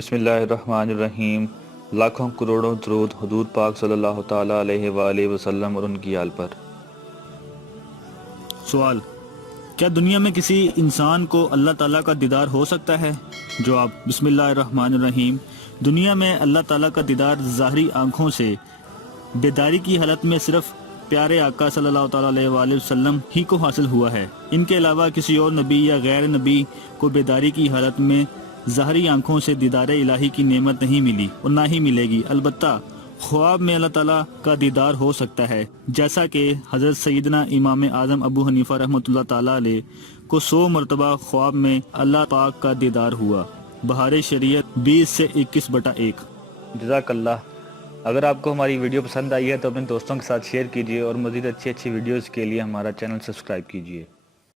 بسم اللہ الرحمن الرحیم۔ لاکھوں کروڑوں درود حضور پاک صلی اللہ تعالیٰ علیہ وآلہ وسلم اور ان کی آل پر۔ سوال: کیا دنیا میں کسی انسان کو اللہ تعالیٰ کا دیدار ہو سکتا ہے؟ جواب: بسم اللہ الرحمن الرحیم۔ دنیا میں اللہ تعالیٰ کا دیدار ظاہری آنکھوں سے بیداری کی حالت میں صرف پیارے آقا صلی اللہ تعالیٰ علیہ وآلہ وسلم ہی کو حاصل ہوا ہے۔ ان کے علاوہ کسی اور نبی یا غیر نبی کو بیداری کی حالت میں ظاہری آنکھوں سے دیدار الہی کی نعمت نہیں ملی اور نہ ہی ملے گی۔ البتہ خواب میں اللہ تعالیٰ کا دیدار ہو سکتا ہے، جیسا کہ حضرت سیدنا امام اعظم ابو حنیفہ رحمۃ اللہ تعالیٰ علیہ کو 100 مرتبہ خواب میں اللہ پاک کا دیدار ہوا۔ بہار شریعت 20 سے 21/1۔ جزاک اللہ۔ اگر آپ کو ہماری ویڈیو پسند آئی ہے تو اپنے دوستوں کے ساتھ شیئر کیجیے اور مزید اچھی ویڈیوز کے لیے ہمارا چینل سبسکرائب کیجیے۔